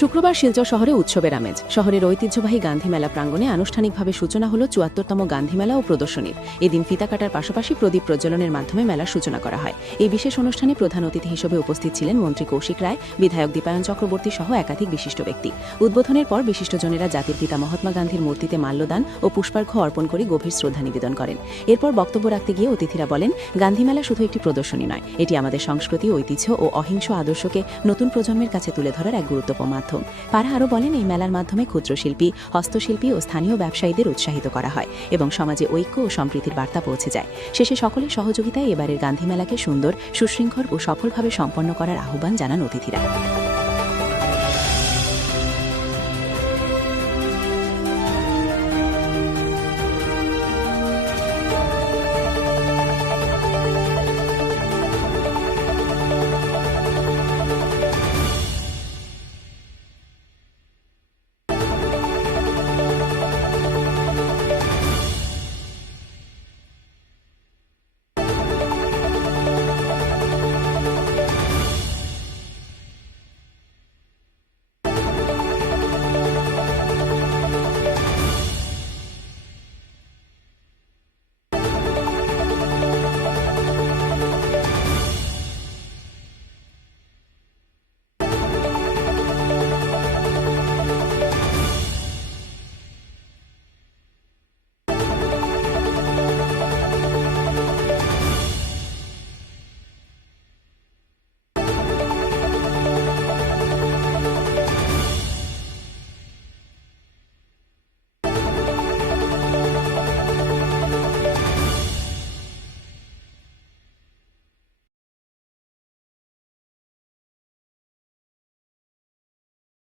শুক্রবার শিলচর শহরে উৎসবের আমেজ। শহরের ঐতিহ্যবাহী গান্ধী মেলা প্রাঙ্গণে আনুষ্ঠানিকভাবে সূচনা হল ৭৪তম গান্ধী মেলা ও প্রদর্শনীর। এদিন ফিতা কাটার পাশাপাশি প্রদীপ প্রজ্বলনের মাধ্যমে মেলার সূচনা করা হয়। এই বিশেষ অনুষ্ঠানে প্রধান অতিথি হিসেবে উপস্থিত ছিলেন মন্ত্রী কৌশিক রায়, বিধায়ক দীপায়ন চক্রবর্তী সহ একাধিক বিশিষ্ট ব্যক্তি। উদ্বোধনের পর বিশিষ্টজনেরা জাতির পিতা মহাত্মা গান্ধীর মূর্তিতে মাল্যদান ও পুষ্পার্ঘ্য অর্পণ করে গভীর শ্রদ্ধা নিবেদন করেন। এরপর বক্তব্য রাখতে গিয়ে অতিথিরা বলেন, গান্ধী মেলা শুধু একটি প্রদর্শনী নয়, এটি আমাদের সংস্কৃতি, ঐতিহ্য ও অহিংস আদর্শকে নতুন প্রজন্মের কাছে তুলে ধরার এক গুরুত্বপূর্ণ মাধ্যম। তারা আরও বলেন, এই মেলার মাধ্যমে ক্ষুদ্রশিল্পী, হস্তশিল্পী ও স্থানীয় ব্যবসায়ীদের উৎসাহিত করা হয় এবং সমাজে ঐক্য ও সম্প্রীতির বার্তা পৌঁছে যায়। শেষে সকলের সহযোগিতায় এবারের গান্ধী মেলাকে সুন্দর, সুশৃঙ্খল ও সফলভাবে সম্পন্ন করার আহ্বান জানান অতিথিরা।